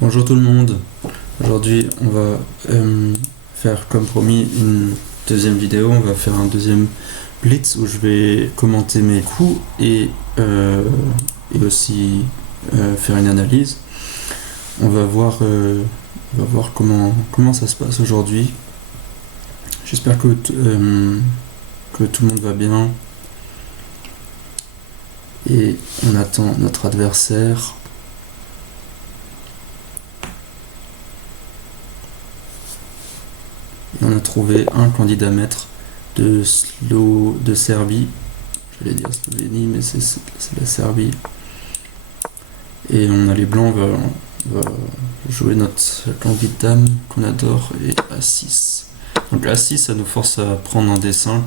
Bonjour tout le monde, aujourd'hui on va faire comme promis une deuxième vidéo, on va faire un deuxième blitz où je vais commenter mes coups et aussi faire une analyse. On va voir comment ça se passe aujourd'hui. J'espère que tout le monde va bien et on attend notre adversaire. Et on a trouvé un candidat maître de Serbie. J'allais dire Slovénie, mais c'est la Serbie. Et on a les blancs, on va jouer notre candide dame qu'on adore et A6. Donc A6, ça nous force à prendre un D5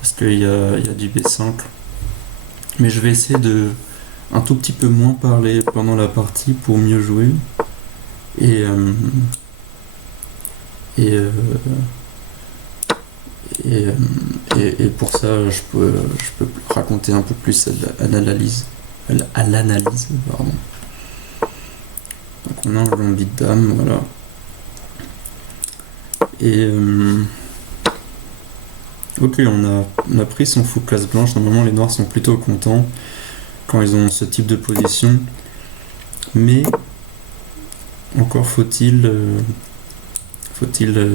parce qu'il y a du B5. Mais je vais essayer de un tout petit peu moins parler pendant la partie pour mieux jouer. Et pour ça, je peux raconter un peu plus à l'analyse. Pardon. Donc on a un gambit de dame, voilà. Et ok, on a pris son fou case blanche. Normalement, les noirs sont plutôt contents quand ils ont ce type de position. Mais encore faut-il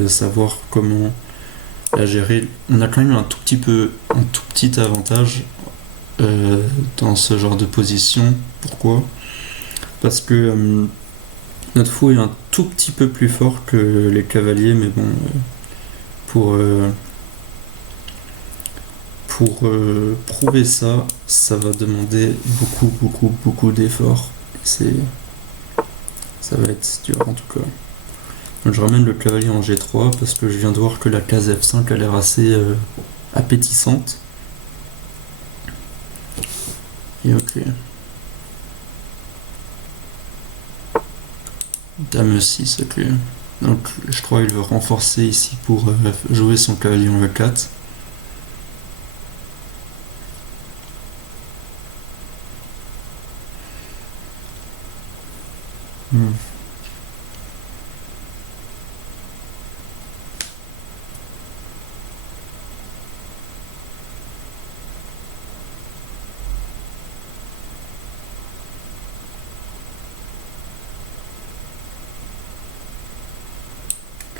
savoir comment la gérer. On a quand même un tout petit avantage dans ce genre de position. Pourquoi ? Parce que notre fou est un tout petit peu plus fort que les cavaliers, mais bon, pour prouver ça va demander beaucoup d'efforts. Ça va être dur en tout cas. Donc je ramène le cavalier en G3 parce que je viens de voir que la case F5 a l'air assez appétissante. Et ok. Dame E6, ok. Donc je crois qu'il veut renforcer ici pour jouer son cavalier en E4.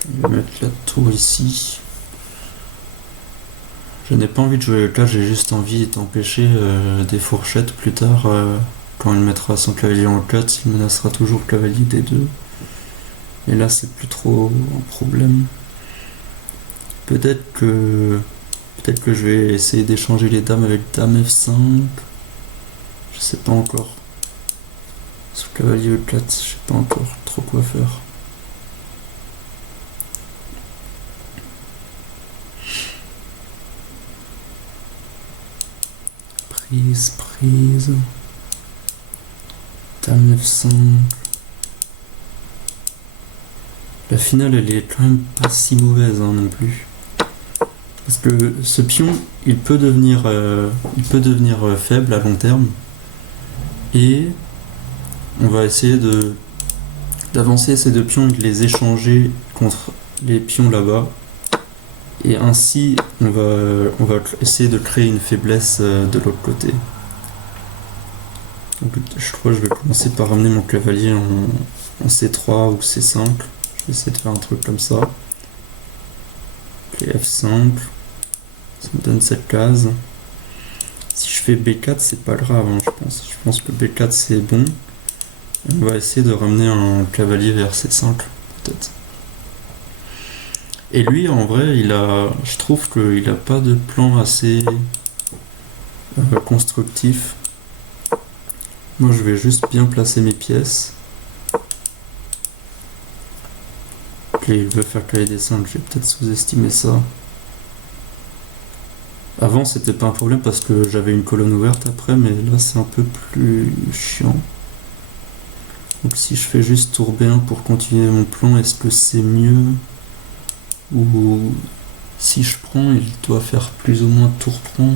Je vais mettre la tour ici. Je n'ai pas envie de jouer avec là, j'ai juste envie d'empêcher des fourchettes plus tard. Quand il mettra son cavalier en 4, il menacera toujours le cavalier D2. Et là, c'est plus trop un problème. Peut-être que je vais essayer d'échanger les dames avec dame F5. Je sais pas encore. Sur cavalier E4, je sais pas encore trop quoi faire. Prise. Dame F5. La finale, elle est quand même pas si mauvaise non plus. Parce que ce pion, il peut devenir faible à long terme. Et on va essayer d'avancer ces deux pions et de les échanger contre les pions là-bas. Et ainsi, on va essayer de créer une faiblesse de l'autre côté. Donc, je crois que je vais commencer par ramener mon cavalier en C3 ou C5. Je vais essayer de faire un truc comme ça. Et F5. Ça me donne cette case. Si je fais B4, c'est pas grave, je pense. Je pense que B4 c'est bon. On va essayer de ramener un cavalier vers C5, peut-être. Et lui, en vrai, je trouve qu'il a pas de plan assez constructif. Moi, je vais juste bien placer mes pièces. Ok, il veut faire cavalier D5, j'ai peut-être sous-estimé ça. Avant, c'était pas un problème parce que j'avais une colonne ouverte après, mais là, c'est un peu plus chiant. Donc si je fais juste tour B1 pour continuer mon plan, est-ce que c'est mieux ? Ou si je prends, il doit faire plus ou moins tour prend.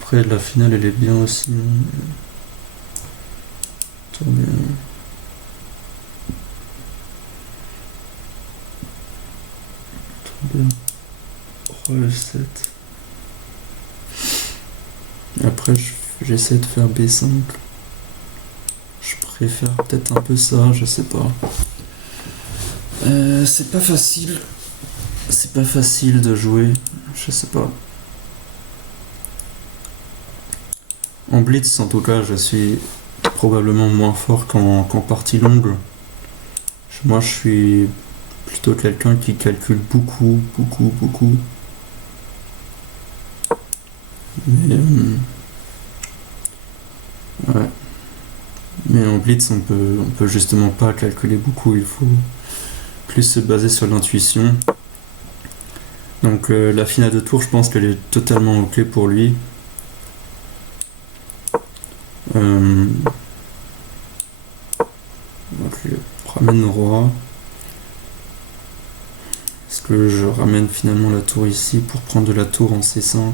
Après, la finale, elle est bien aussi. Tour bien. Tour bien. Re 7. Après, j'essaie de faire B5. Je préfère peut-être un peu ça, je sais pas. C'est pas facile. C'est pas facile de jouer, je sais pas. En blitz, en tout cas, je suis probablement moins fort qu'en partie longue. Moi, je suis plutôt quelqu'un qui calcule beaucoup. Mais, ouais. Mais en blitz, on peut justement pas calculer beaucoup. Il faut plus se baser sur l'intuition. Donc la finale de tour, je pense qu'elle est totalement ok pour lui. Donc je ramène roi. Est-ce que je ramène finalement la tour ici pour prendre de la tour en C5?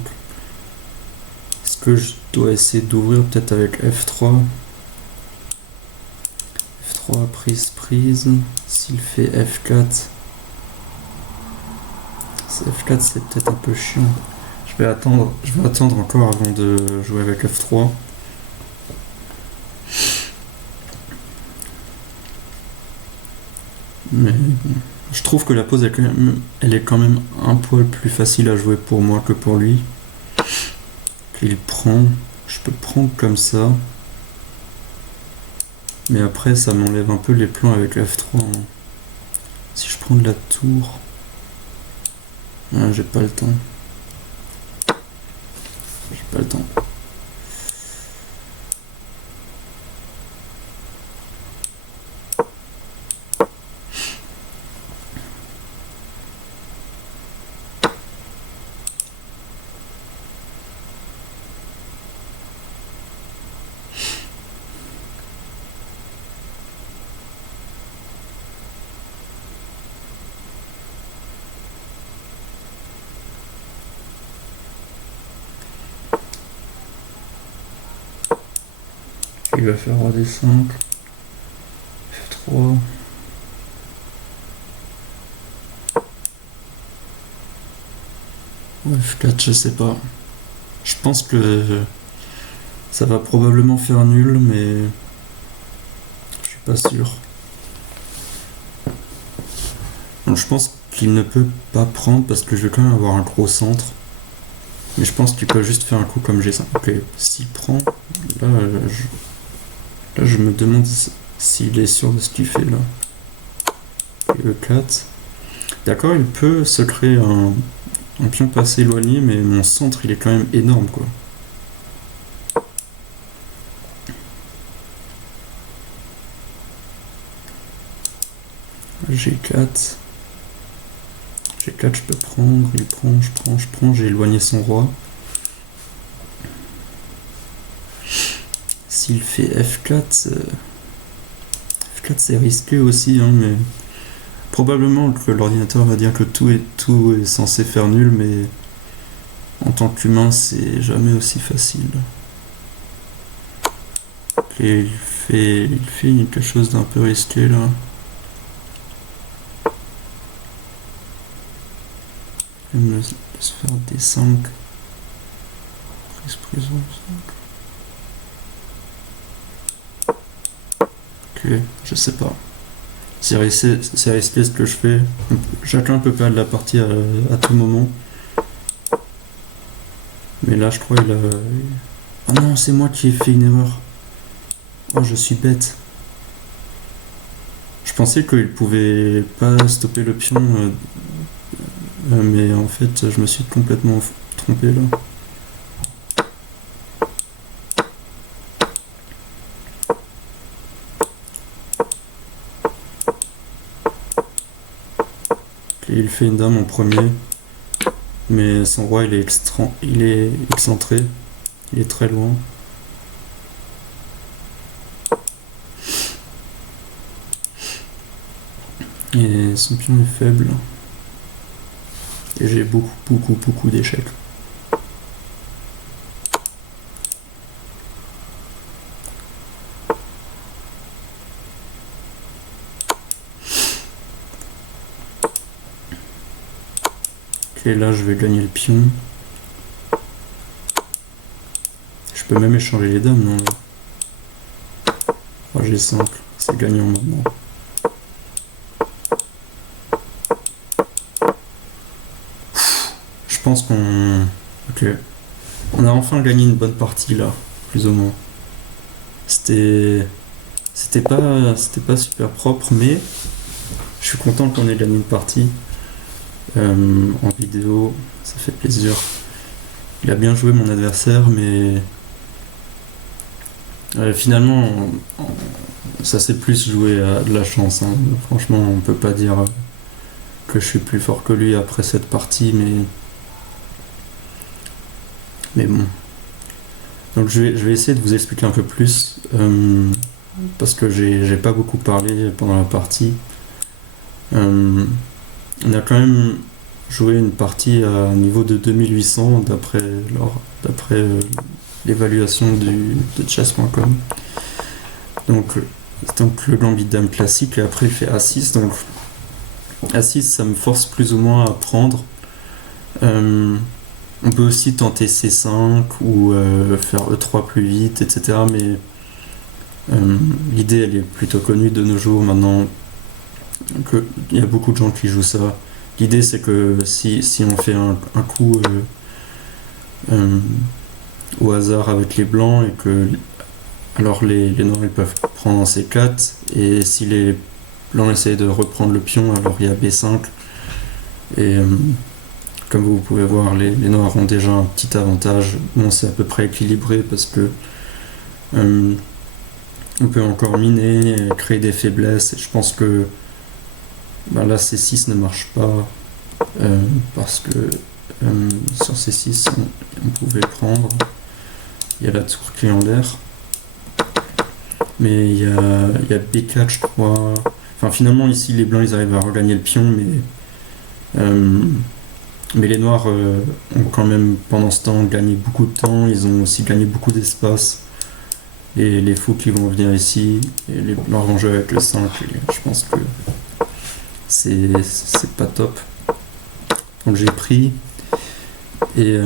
Est-ce que je dois essayer d'ouvrir peut-être avec F3? F3, prise. S'il fait F4... F4 c'est peut-être un peu chiant. Je vais attendre encore avant de jouer avec F3. Mais je trouve que la pose elle est quand même un poil plus facile à jouer pour moi que pour lui. Il prend, je peux prendre comme ça. Mais après ça m'enlève un peu les plans avec F3. Si je prends de la tour... Ah, j'ai pas le temps. Il va faire roi D5, F3. F4, je sais pas. Je pense que ça va probablement faire nul, mais je suis pas sûr. Donc je pense qu'il ne peut pas prendre parce que je vais quand même avoir un gros centre. Mais je pense qu'il peut juste faire un coup comme G5. Ok, s'il prend, là je me demande s'il est sûr de ce qu'il fait là. Et E4. D'accord, il peut se créer un pion pas assez éloigné, mais mon centre il est quand même énorme quoi. G4. G4 je peux prendre, il prend, je prends, j'ai éloigné son roi. S'il fait F4, F4 c'est risqué aussi, hein, mais probablement que l'ordinateur va dire que tout est censé faire nul, mais en tant qu'humain c'est jamais aussi facile. Et il fait quelque chose d'un peu risqué là. Il me laisse faire D5. Prise 5. Ok, je sais pas. C'est risqué ce que je fais. Chacun peut perdre la partie à tout moment. Mais là, je crois qu'il a... Ah non, c'est moi qui ai fait une erreur. Oh, je suis bête. Je pensais qu'il pouvait pas stopper le pion, mais en fait, je me suis complètement trompé là. Il fait une dame en premier, mais son roi il est excentré, il est très loin. Et son pion est faible. Et j'ai beaucoup d'échecs. Ok, là je vais gagner le pion. Je peux même échanger les dames, non? 3G5, c'est gagnant maintenant. Je pense qu'on... Ok. On a enfin gagné une bonne partie là, plus ou moins. C'était pas super propre, mais je suis content qu'on ait gagné une partie en vidéo, ça fait plaisir. Il a bien joué mon adversaire, mais finalement ça s'est plus joué à de la chance, hein. Franchement, on peut pas dire que je suis plus fort que lui après cette partie, mais bon. Donc je vais essayer de vous expliquer un peu plus, parce que j'ai pas beaucoup parlé pendant la partie. On a quand même joué une partie à un niveau de 2800 d'après l'évaluation de chess.com. Donc le gambit dame classique, et après il fait A6. Donc A6, ça me force plus ou moins à prendre. On peut aussi tenter C5 ou faire E3 plus vite, etc. Mais l'idée, elle est plutôt connue de nos jours maintenant. Il y a beaucoup de gens qui jouent ça. L'idée, c'est que si on fait un coup au hasard avec les blancs, et que alors les noirs ils peuvent prendre en C4, et si les blancs essayent de reprendre le pion, alors il y a B5. Et comme vous pouvez voir, les noirs ont déjà un petit avantage. Bon, c'est à peu près équilibré parce que on peut encore miner, créer des faiblesses, et je pense que là C6 ne marche pas parce que sur C6 on pouvait prendre. Il y a la tour qui est en l'air, mais il y a B4, je crois. Enfin, finalement ici les blancs ils arrivent à regagner le pion, mais les noirs ont quand même pendant ce temps gagné beaucoup de temps. Ils ont aussi gagné beaucoup d'espace. Et les fous qui vont venir ici, et les blancs vont jouer avec le 5, et je pense que c'est pas top. Donc j'ai pris, et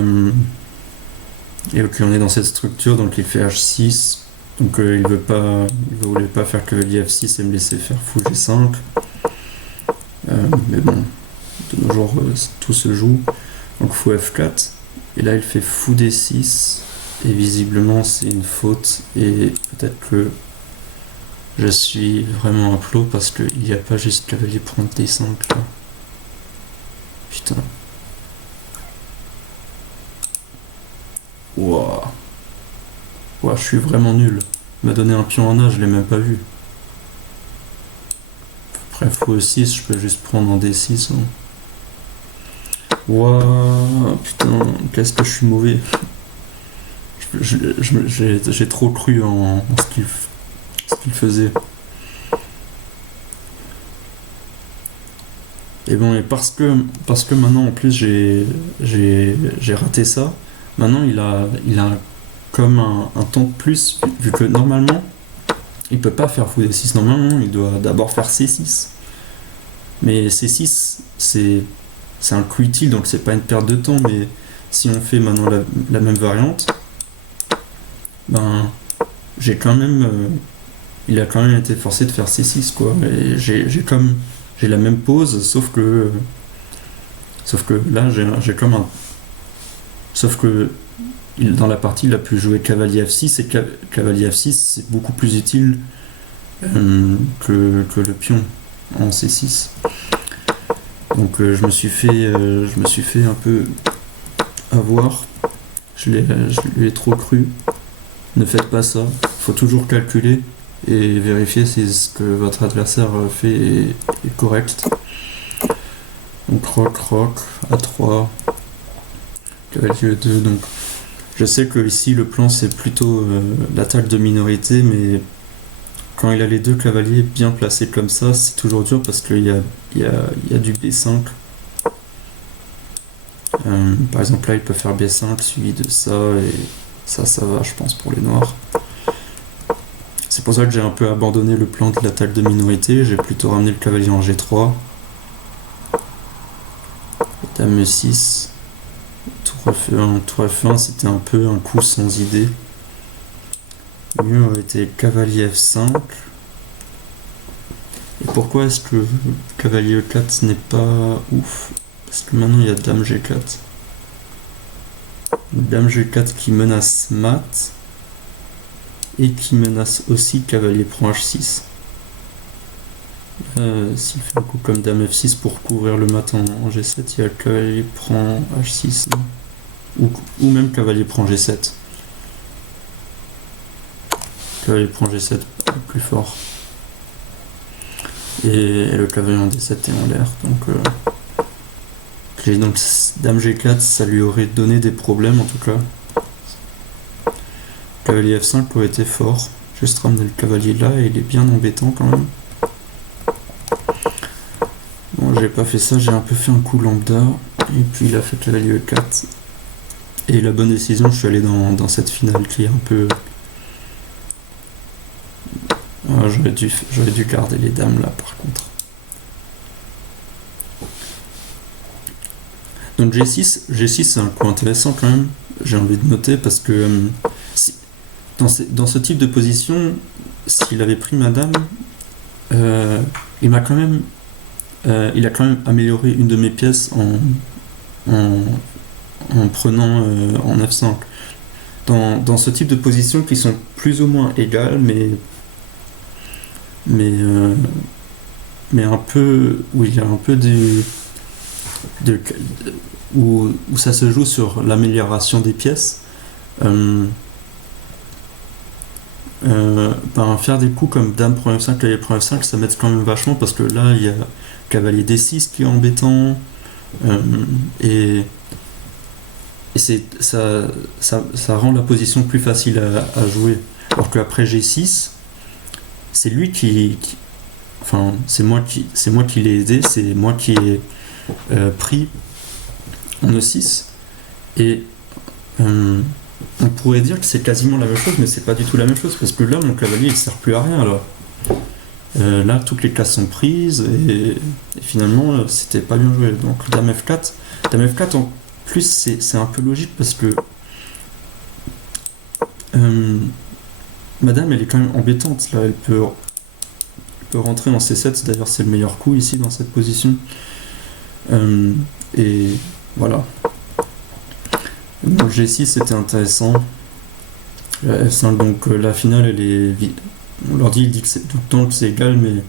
ok, on est dans cette structure, donc il fait H6, donc il voulait pas faire cavalier F6 et me laisser faire fou G5, mais bon, de nos jours tout se joue. Donc fou F4, et là il fait fou D6, et visiblement c'est une faute, et peut-être que je suis vraiment un plot parce qu'il n'y a pas juste cavalier prendre D5 là. Putain. Wouah. Ouah, je suis vraiment nul. Il m'a donné un pion en A, je l'ai même pas vu. Après fou E6, je peux juste prendre en D6. Hein. Wouah, putain, qu'est-ce que je suis mauvais. J'ai trop cru en ce qu'il faisait. Et bon, et parce que maintenant en plus j'ai raté ça, maintenant il a comme un temps de plus, vu que normalement il peut pas faire fou D6, normalement il doit d'abord faire C6. Mais C6 c'est un coup utile, donc c'est pas une perte de temps, mais si on fait maintenant la même variante, ben j'ai quand même il a quand même été forcé de faire C6 quoi, et j'ai la même pose, sauf que là j'ai comme un, sauf que dans la partie il a pu jouer cavalier F6, et cavalier F6 c'est beaucoup plus utile que le pion en C6. Donc je me suis fait un peu avoir, je lui ai trop cru. Ne faites pas ça, faut toujours calculer et vérifier si ce que votre adversaire fait est correct. Donc roc, A3, cavalier E2. Donc je sais que ici le plan c'est plutôt l'attaque de minorité, mais quand il a les deux cavaliers bien placés comme ça, c'est toujours dur parce qu'il y a du B5. Par exemple là il peut faire B5 suivi de ça, et ça va je pense pour les noirs. C'est pour ça que j'ai un peu abandonné le plan de l'attaque de minorité, j'ai plutôt ramené le cavalier en G3. Dame E6. Tour F1. Tour F1, c'était un peu un coup sans idée. Mieux aurait été cavalier F5. Et pourquoi est-ce que cavalier E4 n'est pas ouf? Parce que maintenant il y a dame G4. Dame G4 qui menace mat. Et qui menace aussi cavalier prend H6. S'il fait un coup comme dame F6 pour couvrir le mat en G7, il y a cavalier prend H6. Ou même cavalier prend G7. Cavalier prend G7 plus fort. Et le cavalier en D7 est en l'air. Donc dame G4, ça lui aurait donné des problèmes en tout cas. Cavalier F5 aurait été fort. Juste ramener le cavalier là et il est bien embêtant quand même. Bon, j'ai pas fait ça, j'ai un peu fait un coup lambda. Et puis il a fait cavalier E4. Et la bonne décision, je suis allé dans cette finale qui est un peu... J'aurais dû garder les dames là par contre. Donc G6 c'est un coup intéressant quand même, j'ai envie de noter parce que dans ce type de position, s'il avait pris ma dame, il a quand même amélioré une de mes pièces en prenant en F5. Dans ce type de position qui sont plus ou moins égales, mais un peu où il y a un peu où ça se joue sur l'amélioration des pièces. Faire des coups comme dame prend F5, cavalier prend F5, ça m'aide quand même vachement parce que là il y a cavalier D6 qui est embêtant et ça rend la position plus facile à jouer. Alors qu'après G6, c'est lui c'est moi qui l'ai aidé, c'est moi qui ai pris en E6 et on pourrait dire que c'est quasiment la même chose, mais c'est pas du tout la même chose parce que là mon cavalier il sert plus à rien alors. Là toutes les cases sont prises et finalement c'était pas bien joué. Donc dame F4 en plus c'est un peu logique parce que madame elle est quand même embêtante là, elle peut rentrer en C7, d'ailleurs c'est le meilleur coup ici dans cette position. Et voilà. Donc G6 c'était intéressant. F5 donc la finale elle est... L'ordi dit que c'est tout le temps que c'est égal mais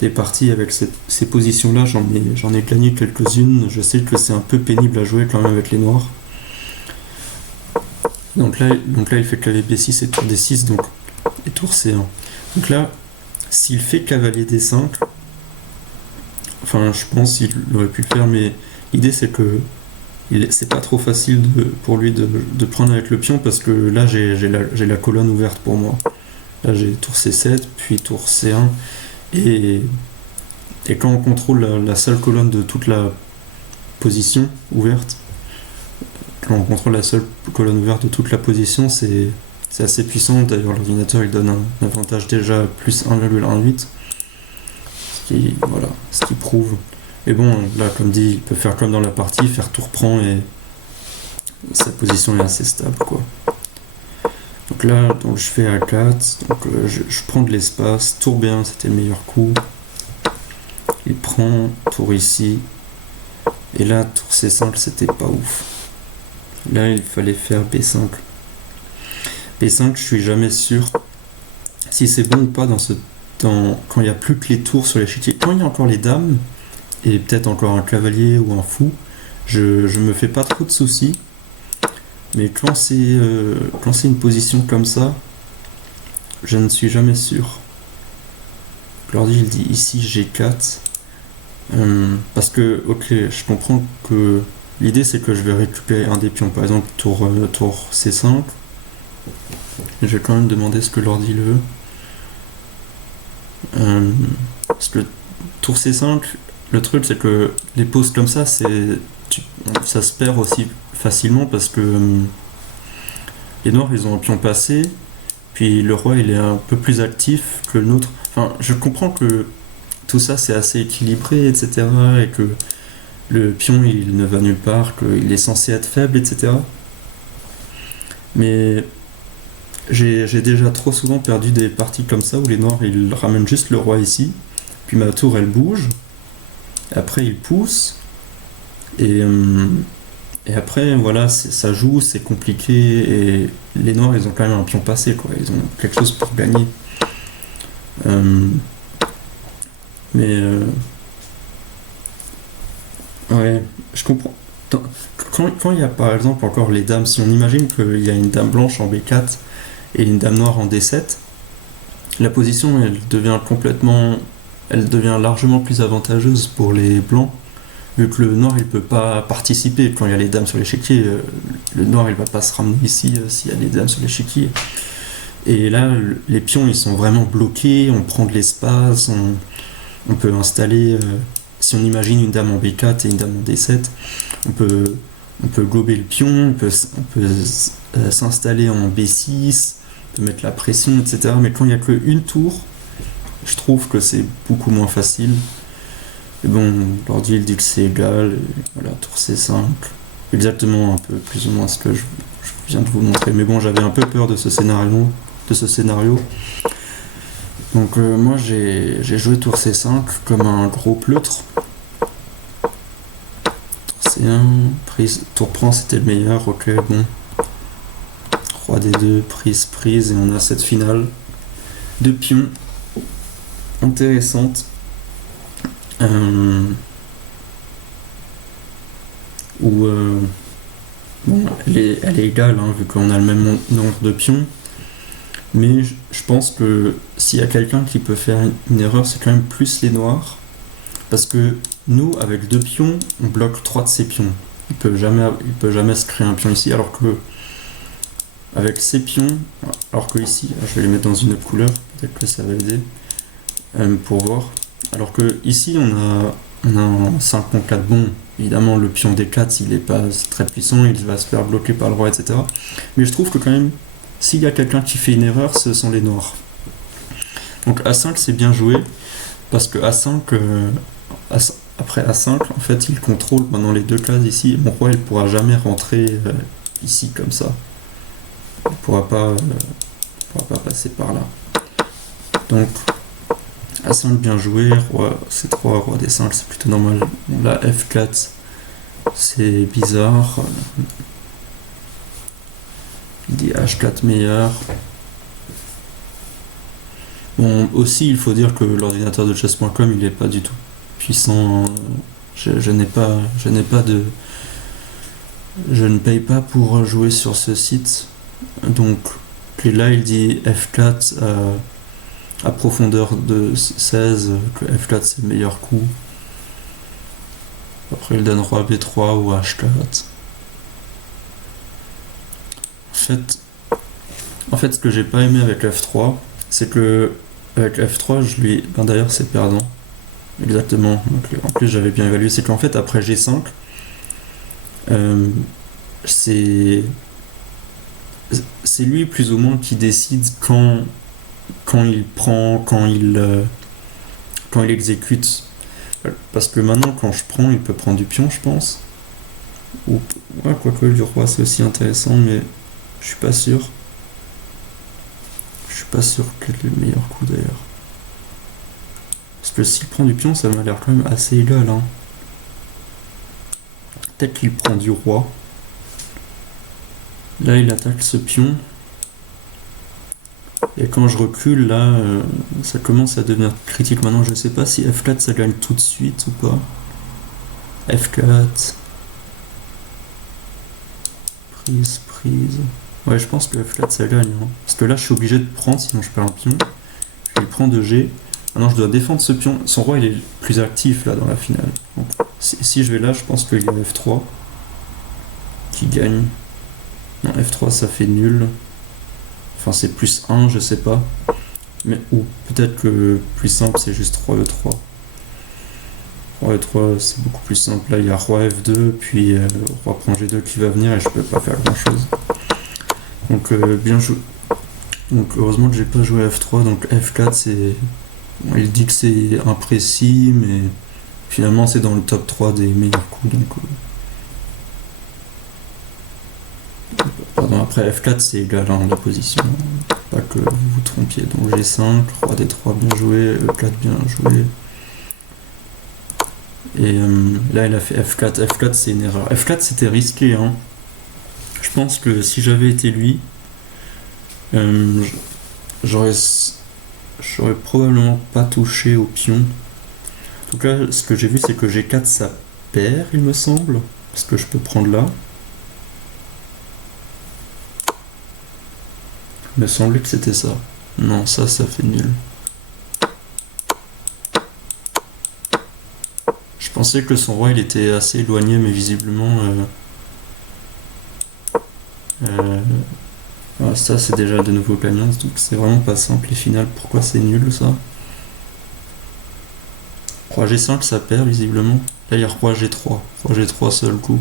des parties avec ces positions là j'en ai gagné quelques-unes. Je sais que c'est un peu pénible à jouer quand même avec les noirs. Donc là il fait cavalier B6 et tour D6 et tour C1. Donc là s'il fait cavalier D5, enfin je pense qu'il aurait pu le faire mais l'idée c'est que c'est pas trop facile pour lui de prendre avec le pion parce que là j'ai la colonne ouverte pour moi. Là j'ai tour C7 puis tour C1 et quand on contrôle la seule colonne de toute la position ouverte, quand on contrôle la seule colonne ouverte de toute la position, c'est assez puissant. D'ailleurs l'ordinateur il donne un avantage déjà plus 1,18, ce qui prouve. Et bon, là, comme dit, il peut faire comme dans la partie, faire tour prend et sa position est assez stable, quoi. Donc là, je fais A4, donc je prends de l'espace, tour B1, c'était le meilleur coup. Il prend, tour ici, et là, tour C5, c'était pas ouf. Là, il fallait faire B5. B5, je suis jamais sûr si c'est bon ou pas quand il n'y a plus que les tours sur l'échiquier. Quand il y a encore les dames, et peut-être encore un cavalier ou un fou, je me fais pas trop de soucis, mais quand c'est une position comme ça, je ne suis jamais sûr. L'ordi il dit ici G4 parce que ok je comprends que l'idée c'est que je vais récupérer un des pions, par exemple tour C5. Je vais quand même demander ce que l'ordi le veut parce que tour C5, le truc c'est que les poses comme ça ça se perd aussi facilement parce que les noirs ils ont un pion passé, puis le roi il est un peu plus actif que le nôtre. Enfin je comprends que tout ça c'est assez équilibré etc et que le pion il ne va nulle part, qu'il est censé être faible, etc. Mais j'ai déjà trop souvent perdu des parties comme ça où les noirs ils ramènent juste le roi ici, puis ma tour elle bouge, après ils poussent, et après voilà, ça joue, c'est compliqué, et les noirs ils ont quand même un pion passé, quoi. Ils ont quelque chose pour gagner. Mais ouais, je comprends. Quand il y a par exemple encore les dames, si on imagine qu'il y a une dame blanche en B4 et une dame noire en D7, la position elle devient largement plus avantageuse pour les blancs, vu que le noir il peut pas participer quand il y a les dames sur l'échiquier. Le noir il va pas se ramener ici s'il y a les dames sur l'échiquier. Et là, les pions ils sont vraiment bloqués, on prend de l'espace, on peut installer. Si on imagine une dame en B4 et une dame en D7, on peut gober le pion, on peut s'installer en B6, on peut mettre la pression, etc. Mais quand il n'y a qu'une tour, je trouve que c'est beaucoup moins facile. Et bon, l'ordi il dit que c'est égal, et voilà, tour C5. Exactement un peu plus ou moins ce que je viens de vous montrer. Mais bon, j'avais un peu peur de ce scénario. Donc moi j'ai joué tour C5 comme un gros pleutre. Tour C1, prise, tour prend c'était le meilleur, ok bon. Roi D2, prise, et on a cette finale de pions intéressante. Où bon, elle est égale hein, vu qu'on a le même nombre de pions. Mais je pense que s'il y a quelqu'un qui peut faire une erreur, c'est quand même plus les noirs. Parce que nous, avec 2 pions, on bloque 3 de ces pions. Il peut jamais se créer un pion ici, alors que avec ces pions, alors que ici, je vais les mettre dans une autre couleur, peut-être que ça va aider pour voir. Alors que ici, on a un 5 en 4 bon. Évidemment, le pion D4, s'il n'est pas très puissant, il va se faire bloquer par le roi, etc. Mais je trouve que quand même, s'il y a quelqu'un qui fait une erreur, ce sont les noirs. Donc A5 c'est bien joué, parce que A5, après A5, en fait il contrôle maintenant les 2 cases ici, et mon roi il pourra jamais rentrer ici comme ça. Il pourra pas passer par là. Donc A5 bien joué, roi C3, roi D5 c'est plutôt normal. Là F4 c'est bizarre. Il dit H4 meilleur. Bon, aussi, il faut dire que l'ordinateur de chess.com, il n'est pas du tout puissant. Je ne paye pas pour jouer sur ce site. Donc, là, il dit F4 à profondeur de 16, que F4 c'est le meilleur coup. Après, il donne roi B3 ou H4. En fait, ce que j'ai pas aimé avec F3, c'est que avec F3, d'ailleurs, c'est perdant. Exactement. Donc, en plus, j'avais bien évalué. C'est qu'en fait, après G5, c'est lui plus ou moins qui décide quand il prend, quand il exécute. Parce que maintenant, quand je prends, il peut prendre du pion, je pense. Ou ouais, quoique du roi, c'est aussi intéressant, mais je suis pas sûr. Je suis pas sûr quel est le meilleur coup d'ailleurs. Parce que s'il prend du pion, ça m'a l'air quand même assez égal. Hein. Peut-être qu'il prend du roi. Là, il attaque ce pion. Et quand je recule, là, ça commence à devenir critique. Maintenant, je sais pas si F4 ça gagne tout de suite ou pas. F4. Prise. Ouais, je pense que F4 ça gagne. Hein. Parce que là, je suis obligé de prendre, sinon je perds un pion. Je vais prendre de G. Maintenant, je dois défendre ce pion. Son roi, il est plus actif là dans la finale. Donc, si je vais là, je pense qu'il y a F3 qui gagne. Non, F3 ça fait nul. Enfin, c'est plus 1, je sais pas. Mais, ou peut-être que plus simple, c'est juste roi E3. Roi E3, c'est beaucoup plus simple. Là, il y a roi F2, puis roi prend G2 qui va venir et je peux pas faire grand chose. Donc, bien joué. Donc, heureusement que j'ai pas joué F3. Donc, F4, c'est. Il dit que c'est imprécis, mais Finalement, c'est dans le top 3 des meilleurs coups. Donc, pardon, après F4, c'est égal la position. Pas que vous vous trompiez. Donc G5, roi D3, bien joué. E4, bien joué. Et là, il a fait F4. F4, c'est une erreur. F4, c'était risqué. Hein. Je pense que si j'avais été lui, j'aurais probablement pas touché au pion. En tout cas, ce que j'ai vu, c'est que G4, ça perd, il me semble. Parce que je peux prendre là. Il me semblait que c'était ça. Non, ça fait nul. Je pensais que son roi, il était assez éloigné, mais visiblement... ça, c'est déjà de nouveau gagnant, donc c'est vraiment pas simple. Les finales, pourquoi c'est nul, ça? Roi G5, ça perd, visiblement. Là, il y a roi G3. Roi G3, seul coup.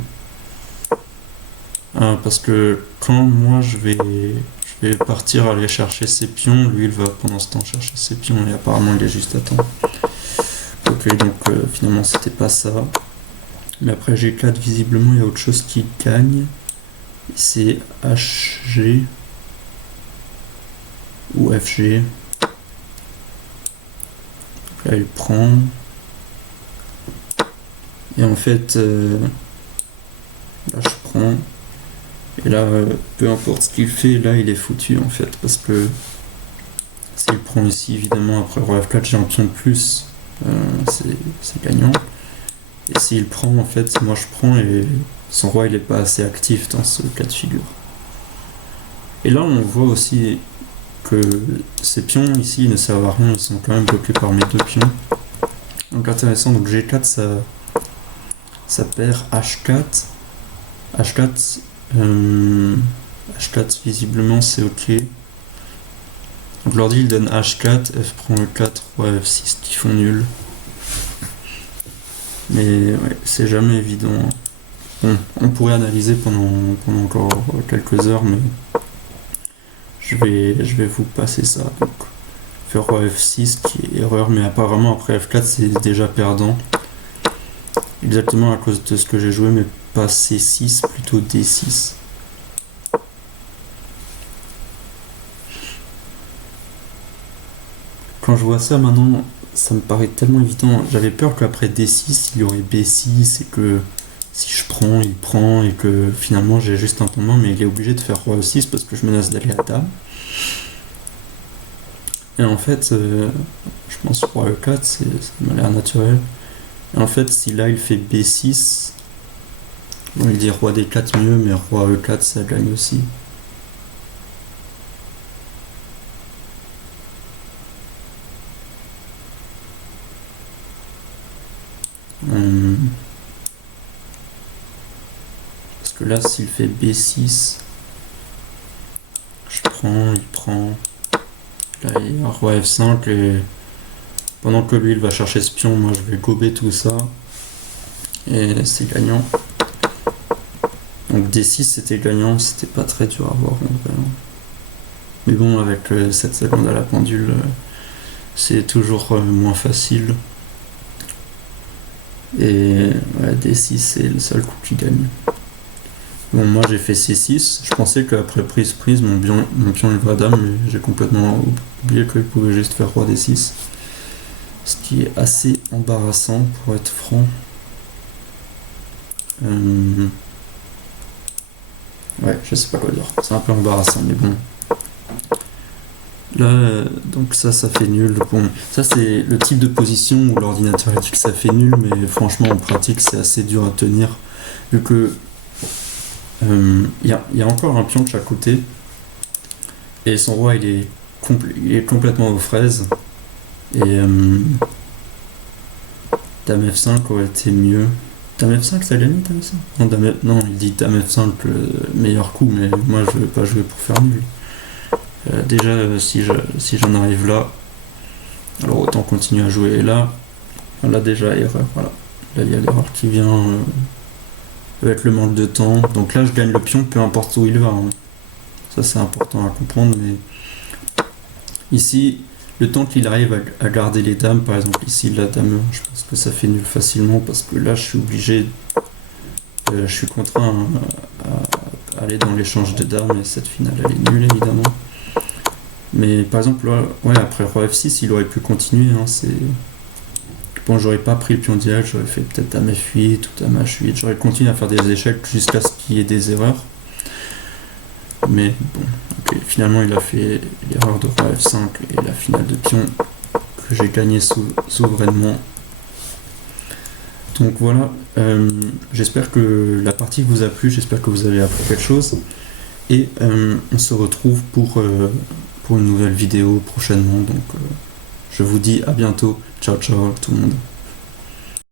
Parce que quand moi, je vais partir aller chercher ses pions, lui, il va pendant ce temps chercher ses pions, et apparemment, il est juste à temps. Ok, donc finalement, c'était pas ça. Mais après G4, visiblement, il y a autre chose qui gagne. C'est HG ou FG. Donc là, il prend. Et en fait, là, je prends. Et là, peu importe ce qu'il fait, là, il est foutu, en fait. Parce que s'il prend ici, évidemment, après roi F4, j'ai un pion de plus. C'est gagnant. Et s'il prend, en fait, moi, je prends et son roi, il est pas assez actif dans ce cas de figure. Et là, on voit aussi que ces pions ici ils ne servent à rien, ils sont quand même bloqués par mes deux pions. Donc intéressant, donc G4 ça perd H4. H4 H4 visiblement c'est ok. Donc l'ordi il donne H4, F prend E4, roi F6 qui font nul. Mais ouais, c'est jamais évident. Bon, on pourrait analyser pendant encore quelques heures, mais je vais vous passer ça. Donc, faire roi F6 qui est erreur, mais apparemment après F4 c'est déjà perdant. Exactement à cause de ce que j'ai joué, mais pas C6, plutôt D6. Quand je vois ça maintenant, ça me paraît tellement évident. J'avais peur qu'après D6, il y aurait B6 et que si je prends, il prend et que finalement j'ai juste un tombement, mais il est obligé de faire roi E6 parce que je menace d'aller à dame. Et en fait, je pense roi E4, ça m'a l'air naturel. Et en fait, si là il fait B6, bon, il dit roi D4 mieux, mais roi E4 ça gagne aussi. Parce que là, s'il fait B6, je prends, il prend. Là, il y a roi F5 et pendant que lui il va chercher ce pion, moi je vais gober tout ça et c'est gagnant. Donc D6 c'était gagnant, c'était pas très dur à voir en vrai. Mais bon, avec 7 secondes à la pendule, c'est toujours moins facile. Et ouais, D6 c'est le seul coup qui gagne. Bon, moi j'ai fait C6, je pensais qu'après prise, mon pion il va à dame, mais j'ai complètement oublié qu'il pouvait juste faire roi D6. Ce qui est assez embarrassant pour être franc. Ouais, je sais pas quoi dire. C'est un peu embarrassant, mais bon. Là, donc ça fait nul. Bon, ça c'est le type de position où l'ordinateur a dit que ça fait nul, mais franchement en pratique c'est assez dur à tenir. Vu que y a encore un pion de chaque côté. Et son roi il est complètement aux fraises. Et dame F5 aurait été mieux. Dame F5 ça a gagné dame F5 non, il dit dame F5 le meilleur coup, mais moi je vais pas jouer pour faire nul. Déjà si j'en arrive là, alors autant continuer à jouer. Et là déjà erreur, voilà. Là il y a l'erreur qui vient avec le manque de temps. Donc là je gagne le pion peu importe où il va. Hein. Ça c'est important à comprendre, mais ici le temps qu'il arrive à garder les dames, par exemple ici la dame 1, je pense que ça fait nul facilement parce que là je suis obligé, je suis contraint à aller dans l'échange de dames et cette finale elle est nulle évidemment. Mais par exemple là, ouais, après roi F6 il aurait pu continuer, hein, c'est... Bon, j'aurais pas pris le pion d'IA, j'aurais fait peut-être dame F8 ou dame H8, j'aurais continué à faire des échecs jusqu'à ce qu'il y ait des erreurs. Mais bon, okay. Finalement il a fait l'erreur de roi F5 et la finale de pion que j'ai gagné souverainement. Donc voilà, j'espère que la partie vous a plu, j'espère que vous avez appris quelque chose. Et on se retrouve pour une nouvelle vidéo prochainement. Donc je vous dis à bientôt. Ciao ciao tout le monde.